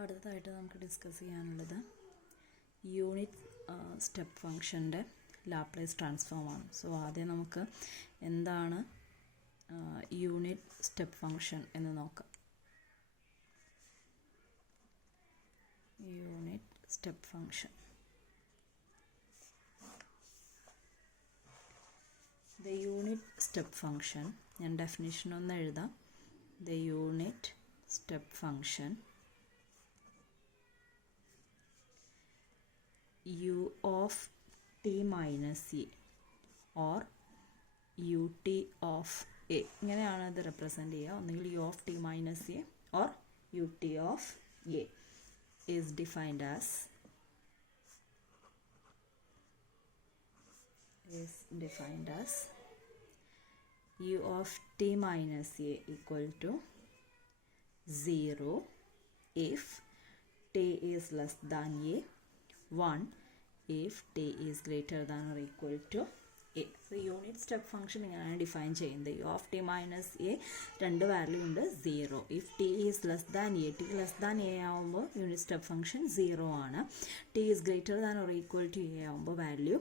അടുത്തതായിട്ട് നമുക്ക് ഡിസ്കസ് ചെയ്യാനുള്ളത് യൂണിറ്റ് സ്റ്റെപ്പ് ഫംഗ്ഷൻ്റെ ലാപ്ലേസ് ട്രാൻസ്ഫോമാണ്. സോ ആദ്യം നമുക്ക് എന്താണ് യൂണിറ്റ് സ്റ്റെപ്പ് ഫംഗ്ഷൻ എന്ന് നോക്കാം. Unit step function, the unit step function, ഞാൻ ഡെഫിനിഷൻ ഒന്ന് എഴുതാം. The unit step function u of t minus e or ut of a, ഇങ്ങനെയാണ് ഇത് റെപ്രസെൻ്റ് ചെയ്യുക. ഒന്നുകിൽ u of t minus a or ut of a is defined as u of t minus a equal to 0 if t is less than a, 1 if t is greater than or equal to a. So unit step function ഇങ്ങനെയാണ് define ചെയ്യുന്നത്. u of t minus a രണ്ട് value ഉണ്ട്. 0 if t is less than a, t less than a ആവുമ്പോൾ unit step function 0 ആണ്. t is greater than or equal to a ആവുമ്പോൾ value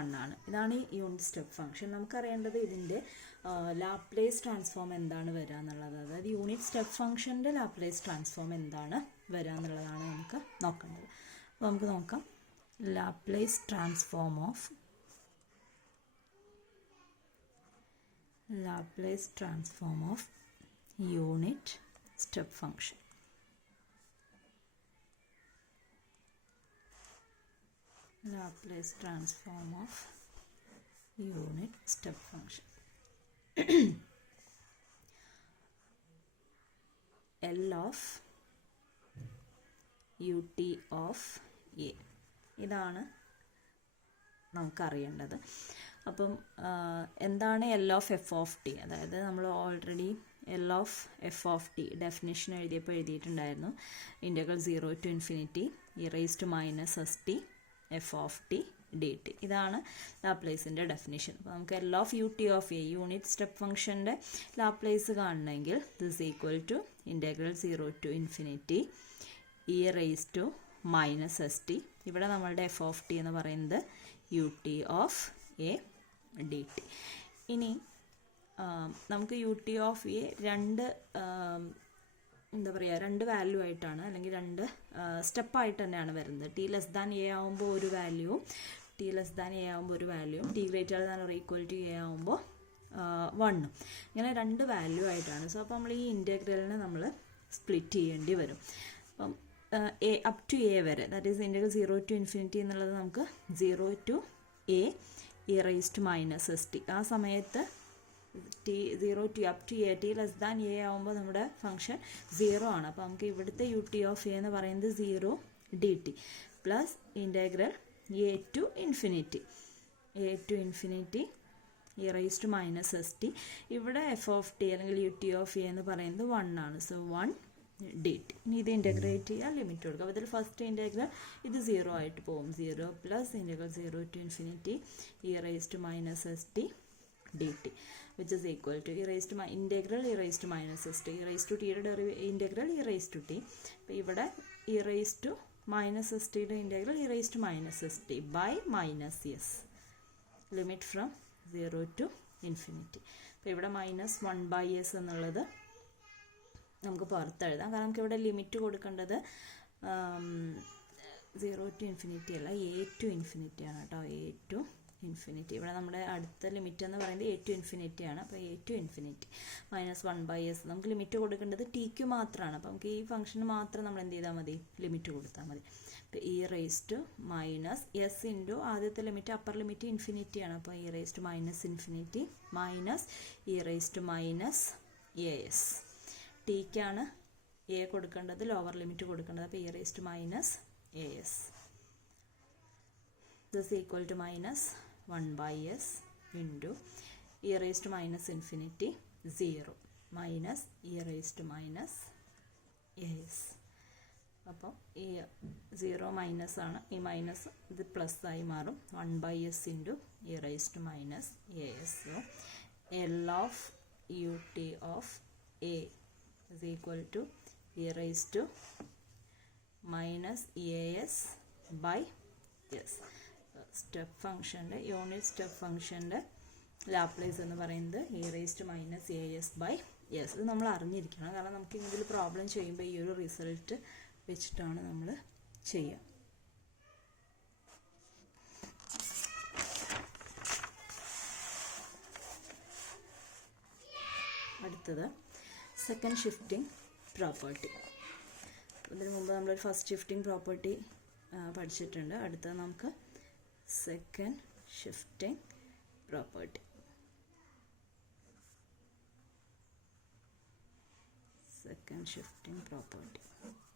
1 ആണ്. ഇതാണ് ഈ യൂണിറ്റ് സ്റ്റെപ്പ് ഫംഗ്ഷൻ. നമുക്കറിയേണ്ടത് ഇതിൻ്റെ Laplace transform എന്താണ് വരിക എന്നുള്ളത്. അതായത് യൂണിറ്റ് സ്റ്റെപ്പ് ഫംഗ്ഷൻ്റെ ലാപ്ലേസ് ട്രാൻസ്ഫോം എന്താണ് വരിക എന്നുള്ളതാണ് നമുക്ക് നോക്കേണ്ടത്. അപ്പോൾ നമുക്ക് നോക്കാം. Laplace transform of unit step function. Laplace transform of unit step function. L of ut of a, ഇതാണ് നമുക്കറിയേണ്ടത്. അപ്പം എന്താണ് L of F of t? അതായത് നമ്മൾ already L of F of t definition എഴുതിയിട്ടുണ്ടായിരുന്നു. Integral 0 to infinity e raised to minus s t f of t dt. ഇതാണ് ലാപ്ലേസിൻ്റെ definition. അപ്പോൾ നമുക്ക് L of u T of a, unit step ഫംഗ്ഷൻ്റെ Laplace കാണണമെങ്കിൽ this equal to integral 0 to infinity e raised to minus s t. ഇവിടെ നമ്മളുടെ F of T എന്ന് പറയുന്നത് U T of A D T. ഇനി നമുക്ക് യു ടി ഓഫ് എ രണ്ട് value ആയിട്ടാണ്, അല്ലെങ്കിൽ രണ്ട് സ്റ്റെപ്പായിട്ട് തന്നെയാണ് വരുന്നത്. ടി ലെസ് ദാൻ എ ആകുമ്പോൾ ഒരു വാല്യൂവും t greater than or equal to a ആകുമ്പോൾ 1. ഇങ്ങനെ രണ്ട് വാല്യൂ ആയിട്ടാണ്. സോ അപ്പോൾ നമ്മൾ ഈ ഇൻ്റഗ്രലിനെ നമ്മൾ സ്പ്ലിറ്റ് ചെയ്യേണ്ടി വരും. അപ്പം എ അപ് ടു എ വരെ, that is integral 0 to infinity എന്നുള്ളത് നമുക്ക് 0 to a e raised to minus s t. ആ സമയത്ത് T 0 to up to a, T less than a ആകുമ്പോൾ നമ്മുടെ ഫംഗ്ഷൻ 0 ആണ്. അപ്പോൾ നമുക്ക് ഇവിടുത്തെ യു ടി ഓഫ് എ എന്ന് പറയുന്നത് 0 D T plus integral A to infinity e raised to minus s t. ഇവിടെ എഫ് ഓഫ് ടി അല്ലെങ്കിൽ യു ടി ഓഫ് എ എന്ന് പറയുന്നത് 1 ആണ്. So 1 D T. ഇനി ഇത് ഇൻ്റഗ്രേറ്റ് ചെയ്യാൻ ലിമിറ്റ് കൊടുക്കുക. അപ്പോൾ ഇതിൽ ഫസ്റ്റ് ഇൻ്റഗ്രൽ ഇത് 0 ആയിട്ട് പോകും. 0 plus integral 0 to infinity e raised to minus s t dt which is equal to integral e raised to minus s t. e raised to t യുടെ integral e raised to t. അപ്പോൾ ഇവിടെ e raised to minus s t യുടെ integral e raised to minus s t by minus s, limit from 0 to infinity. അപ്പോൾ ഇവിടെ minus 1 by s എന്നുള്ളത് നമുക്ക് പുറത്തെഴുതാം. കാരണം നമുക്ക് ഇവിടെ ലിമിറ്റ് കൊടുക്കേണ്ടത് 0 to infinity അല്ല, a to infinity ആണ് കേട്ടോ. a to infinity. ഇവിടെ നമ്മുടെ അടുത്ത ലിമിറ്റ് എന്ന് പറയുന്നത് a to infinity ആണ്. അപ്പോൾ a to infinity minus 1 by s. നമുക്ക് ലിമിറ്റ് കൊടുക്കേണ്ടത് ടിക്ക് മാത്രമാണ്. അപ്പോൾ നമുക്ക് ഈ ഫംഗ്ഷന് മാത്രം നമ്മൾ എന്ത് ചെയ്താൽ മതി? ലിമിറ്റ് കൊടുത്താൽ മതി. അപ്പോൾ e raised to minus s into ആദ്യത്തെ ലിമിറ്റ് അപ്പർ ലിമിറ്റ് ഇൻഫിനിറ്റി ആണ്. അപ്പോൾ e raised to minus infinity minus e raised to minus as. ടിക്കാണ് എ കൊടുക്കേണ്ടത്, ലോവർ ലിമിറ്റ് കൊടുക്കേണ്ടത്. അപ്പോൾ e raised to minus as. This is equal to minus 1 by s into e raised to minus infinity 0 minus e raised to minus as. അപ്പോൾ ഈ 0 minus ആണ്, ഈ minus ഇത് plus ആയി മാറും. 1 by s into e raised to minus as. So L of ut of a is equal to e raised to minus A S by s. Step ഫംഗ്ഷൻ്റെ unit step ഫംഗ്ഷൻ്റെ Laplace എന്ന് പറയുന്നത് e raised to minus as by s. ഇത് നമ്മൾ അറിഞ്ഞിരിക്കണം, കാരണം നമുക്ക് ഇതിൽ പ്രോബ്ലം ചെയ്യുമ്പോൾ ഈ ഒരു റിസൾട്ട് വെച്ചിട്ടാണ് നമ്മൾ ചെയ്യുക. അടുത്തത് സെക്കൻഡ് ഷിഫ്റ്റിംഗ് പ്രോപ്പർട്ടി. ഇതിന് മുമ്പ് നമ്മളൊരു ഫസ്റ്റ് ഷിഫ്റ്റിംഗ് പ്രോപ്പർട്ടി പഠിച്ചിട്ടുണ്ട്. അടുത്തത് നമുക്ക് second shifting property. Second shifting property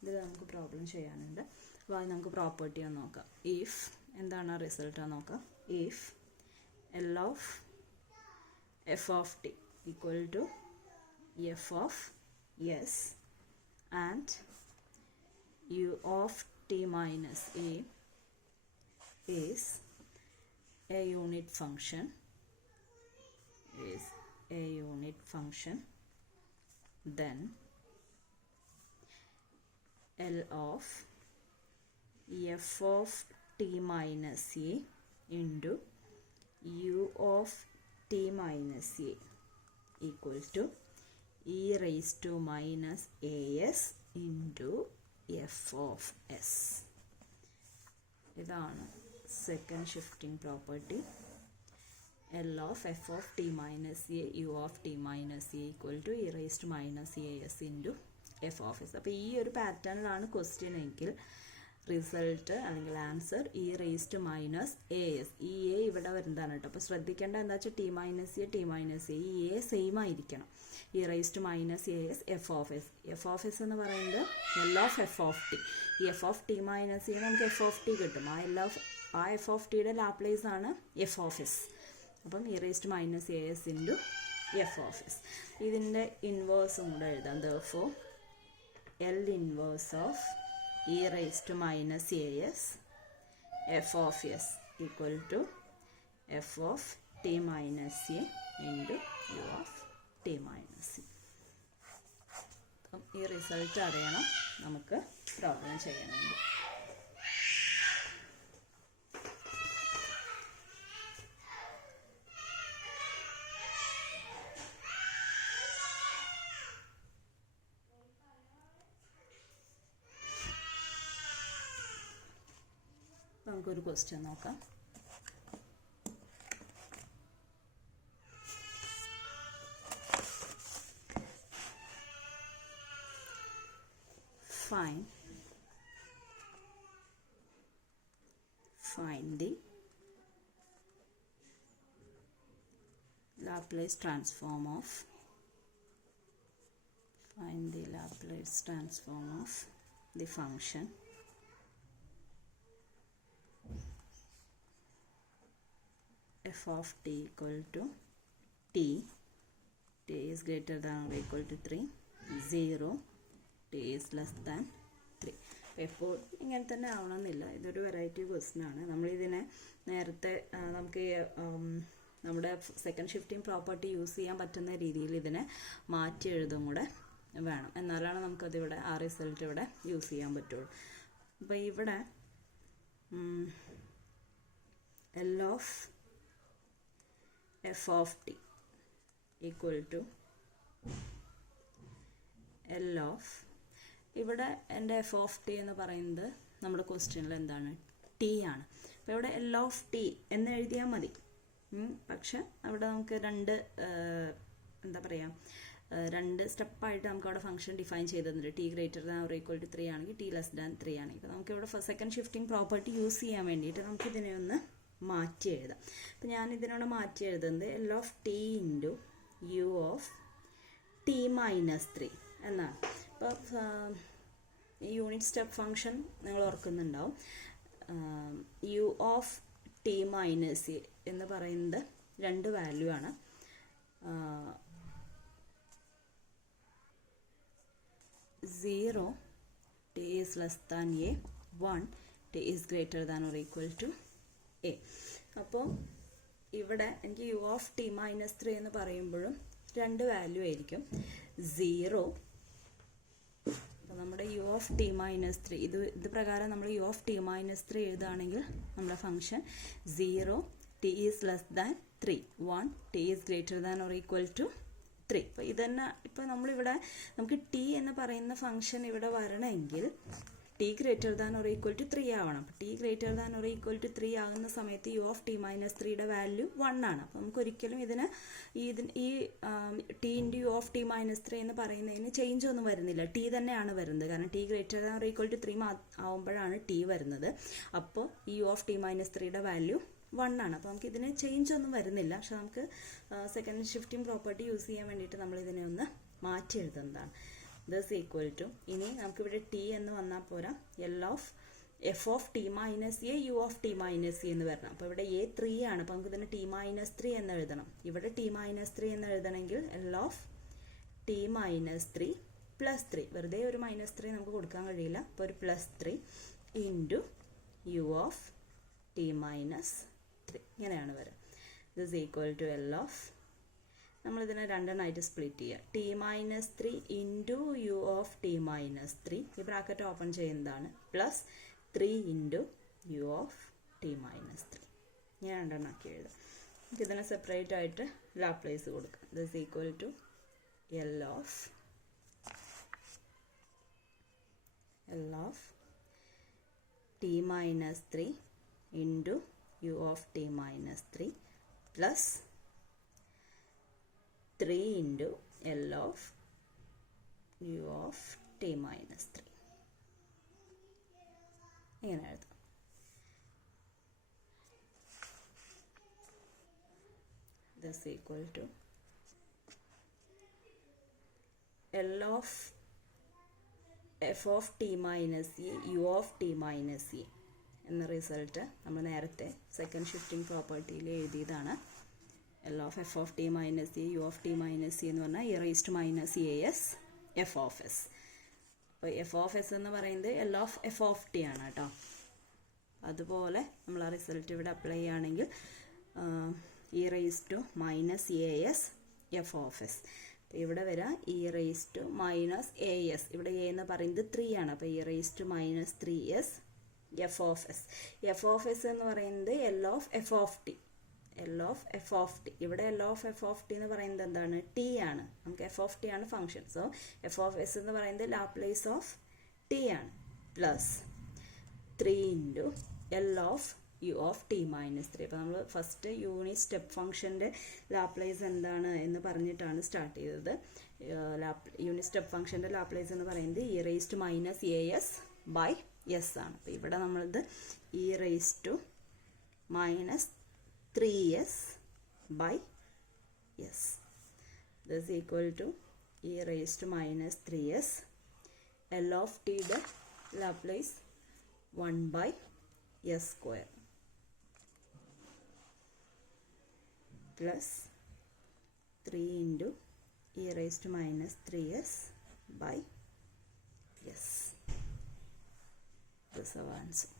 ഇതിൽ നമുക്ക് പ്രോബ്ലം ചെയ്യാനുണ്ട്. അപ്പോൾ അത് നമുക്ക് പ്രോപ്പർട്ടി ഒന്ന് നോക്കാം. ഇഫ് എന്താണ് റിസൾട്ട് നോക്കാം. If L of F of T equal to F of S and U of T minus A is a unit function, then L of f of t minus a into u of t minus a equal to e raised to minus as into f of s. ഇതാണ് second shifting property. L of F of T minus A U of T minus A equal to E raise to minus A S into F of S. അപ്പോൾ ഈ ഒരു പാറ്റേണിലാണ് question എങ്കിൽ result അല്ലെങ്കിൽ answer E raise to minus A S. ഈ A ഇവിടെ വരുന്നതാണ് കേട്ടോ. അപ്പോൾ ശ്രദ്ധിക്കേണ്ട എന്താ വെച്ചാൽ ടി മൈനസ് എ ഈ എ സെയിം ആയിരിക്കണം. E raise to minus A S F of S. F of S എന്ന് പറയുന്നത് L of F of t. ഈ f of T minus a നമുക്ക് എഫ് ഓഫ് ടി കിട്ടും. ആ എഫ് ഓഫ് ടിയുടെ Laplace ആണ് എഫ് ഓഫ് എസ്. അപ്പം e raise to minus A S into F of s. ഇതിൻ്റെ ഇൻവേഴ്സും കൂടെ എഴുതാം. Therefore L inverse of e raised to minus as f of s equal to f of t minus a into u of t minus a. അപ്പം ഈ result അറിയണം നമുക്ക് problem ചെയ്യണമെങ്കിൽ. നമുക്കൊരു ക്വസ്റ്റ്യൻ നോക്കാം. Find the Laplace transform of the function f of t equal to t is greater than or equal to 3, 0 t is less than 3. എപ്പോൾ ഇങ്ങനെ തന്നെ ആവണമെന്നില്ല. ഇതൊരു വെറൈറ്റി ക്വസ്റ്റ്യൻ ആണ്. നമ്മളിതിനെ നേരത്തെ നമുക്ക് നമ്മുടെ സെക്കൻഡ് ഷിഫ്റ്റിംഗ് പ്രോപ്പർട്ടി യൂസ് ചെയ്യാൻ പറ്റുന്ന രീതിയിൽ ഇതിനെ മാറ്റി എഴുതും കൂടെ വേണം. എന്നാലാണ് നമുക്കതിവിടെ ആ റിസൾട്ട് ഇവിടെ യൂസ് ചെയ്യാൻ പറ്റുള്ളൂ. അപ്പോൾ ഇവിടെ L of f of t equal to L of ഇവിടെ എൻ്റെ എഫ് ഓഫ് ടി എന്ന് പറയുന്നത് നമ്മുടെ ക്വസ്റ്റ്യനിൽ എന്താണ് ടി ആണ്. അപ്പോൾ ഇവിടെ എൽ ഓഫ് ടി എന്ന് എഴുതിയാൽ മതി. പക്ഷെ അവിടെ നമുക്ക് രണ്ട് സ്റ്റെപ്പായിട്ട് നമുക്ക് അവിടെ ഫംഗ്ഷൻ ഡിഫൈൻ ചെയ്തിട്ടുണ്ട്. T greater than or equal to 3 ആണെങ്കിൽ ടി ലെസ് ദാൻ 3 ആണെങ്കിൽ. അപ്പോൾ നമുക്കിവിടെ സെക്കൻഡ് ഷിഫ്റ്റിംഗ് പ്രോപ്പർട്ടി യൂസ് ചെയ്യാൻ വേണ്ടിയിട്ട് നമുക്കിതിനെ ഒന്ന് മാറ്റി എഴുതാം. അപ്പം ഞാൻ ഇതിനോട് മാറ്റി എഴുതുന്നത് L of t into U of T minus 3 എന്നാണ്. അപ്പോൾ ഈ യൂണിറ്റ് സ്റ്റെപ്പ് ഫംഗ്ഷൻ നിങ്ങൾ ഓർക്കുന്നുണ്ടാവും. U of T minus A എന്ന് പറയുന്നത് 2 വാല്യൂ ആണ്. 0 t is less than a, 1 t is greater than or equal to a. അപ്പോൾ ഇവിടെ എനിക്ക് യു ഓഫ് ടി മൈനസ് 3 എന്ന് പറയുമ്പോഴും 2 വാല്യൂ ആയിരിക്കും. 0 അപ്പോൾ നമ്മുടെ U of T minus three ഇത് പ്രകാരം നമ്മൾ U of T minus three എഴുതുകയാണെങ്കിൽ നമ്മുടെ function 0 T is less than 3 1 T is greater than or equal to 3. അപ്പോൾ ഇതന്നെ ഇപ്പോൾ നമ്മളിവിടെ നമുക്ക് ടി എന്ന് പറയുന്ന ഫംഗ്ഷൻ ഇവിടെ വരണമെങ്കിൽ T greater than or equal to 3 ആവണം. അപ്പോൾ T greater than or equal to 3 ആകുന്ന സമയത്ത് യു ഓഫ് ടി മൈനസ് ത്രീയുടെ വാല്യൂ 1 ആണ്. അപ്പോൾ നമുക്ക് ഒരിക്കലും ഇതിന് ഈ T into U of T minus 3 എന്ന് പറയുന്നതിന് ചേഞ്ച് ഒന്നും വരുന്നില്ല, ടി തന്നെയാണ് വരുന്നത്. കാരണം t greater than or equal to 3 ആവുമ്പോഴാണ് ടി വരുന്നത്. അപ്പോൾ ഈ യു ഓഫ് ടി മൈനസ് ത്രീയുടെ വാല്യൂ 1 ആണ്. അപ്പോൾ നമുക്ക് ഇതിന് ചേഞ്ച് ഒന്നും വരുന്നില്ല. പക്ഷെ നമുക്ക് സെക്കൻഡ് ഷിഫ്റ്റിംഗ് പ്രോപ്പർട്ടി യൂസ് ചെയ്യാൻ വേണ്ടിയിട്ട് നമ്മൾ ഇതിനെ ഒന്ന് മാറ്റി എഴുതുന്നതാണ്. ദിസ് ഈക്വൽ ടു, ഇനി നമുക്കിവിടെ ടി എന്ന് വന്നാൽ പോരാ, L of F of T minus A U of T minus A എന്ന് വരണം. അപ്പോൾ ഇവിടെ എ 3 ആണ്. അപ്പോൾ നമുക്ക് ഇതിന് ടി മൈനസ് 3 എന്ന് എഴുതണം. ഇവിടെ ടി മൈനസ് 3 എന്ന് എഴുതണമെങ്കിൽ L of T minus 3 plus 3, വെറുതെ ഒരു -3 നമുക്ക് കൊടുക്കാൻ കഴിയില്ല. അപ്പോൾ ഒരു +3 into U of T minus 3 ഇങ്ങനെയാണ് വരിക. This equal to L of, നമ്മളിതിനെ രണ്ടെണ്ണമായിട്ട് സ്പ്ലിറ്റ് ചെയ്യുക, T minus 3 into U of T minus 3, ഈ ബ്രാക്കറ്റ് ഓപ്പൺ ചെയ്യുന്നതാണ്, plus 3 into U of T minus 3. ഞാൻ രണ്ടെണ്ണമാക്കി എഴുതാം. നമുക്ക് ഇതിനെ സെപ്പറേറ്റ് ആയിട്ട് ലാപ്ലേസ് കൊടുക്കാം. This equal to L of T minus 3 into U of T minus 3 plus 3 into L of U of T minus 3 ഇങ്ങനെ എഴുതാം. This equal to L of F of T minus A U of T minus A എന്ന result നമ്മൾ നേരത്തെ second shifting പ്രോപ്പർട്ടിയിൽ എഴുതിയതാണ്. L of F of T minus A U of T minus A എന്ന് പറഞ്ഞാൽ e raised minus A S F of S. അപ്പോൾ F of S എന്ന് പറയുന്നത് L of F of T ആണ് കേട്ടോ. അതുപോലെ നമ്മൾ ആ റിസൾട്ട് ഇവിടെ അപ്ലൈ ചെയ്യുകയാണെങ്കിൽ E raised minus A S F of S. അപ്പോൾ ഇവിടെ വരാം E raised minus A S, ഇവിടെ എ എന്ന് പറയുന്നത് 3 ആണ്. അപ്പോൾ E raised minus 3s F of S. F of S എന്ന് പറയുന്നത് L of F of T, L of F of T. ഇവിടെ L of F of T എന്ന് പറയുന്നത് എന്താണ്? ടി ആണ്. നമുക്ക് എഫ് ഓഫ് ടി ആണ് function. So F of S എന്ന് പറയുന്നത് ലാപ്ലേസ് ഓഫ് ടി ആണ്, plus 3 into L of U of T minus 3. അപ്പോൾ നമ്മൾ ഫസ്റ്റ് യൂണിറ്റ് സ്റ്റെപ്പ് ഫംഗ്ഷൻ്റെ ലാപ്ലേസ് എന്താണ് എന്ന് പറഞ്ഞിട്ടാണ് സ്റ്റാർട്ട് ചെയ്തത്. യൂണിറ്റ് സ്റ്റെപ്പ് ഫംഗ്ഷൻ്റെ ലാപ്ലേസ് എന്ന് പറയുന്നത് e raised minus A S by S ആണ്. അപ്പോൾ ഇവിടെ നമ്മളത് e raised minus 3s by s. This is equal to e raised to minus 3s. L of t the Laplace 1 by s square plus 3 into e raised to minus 3s by s. This is our answer.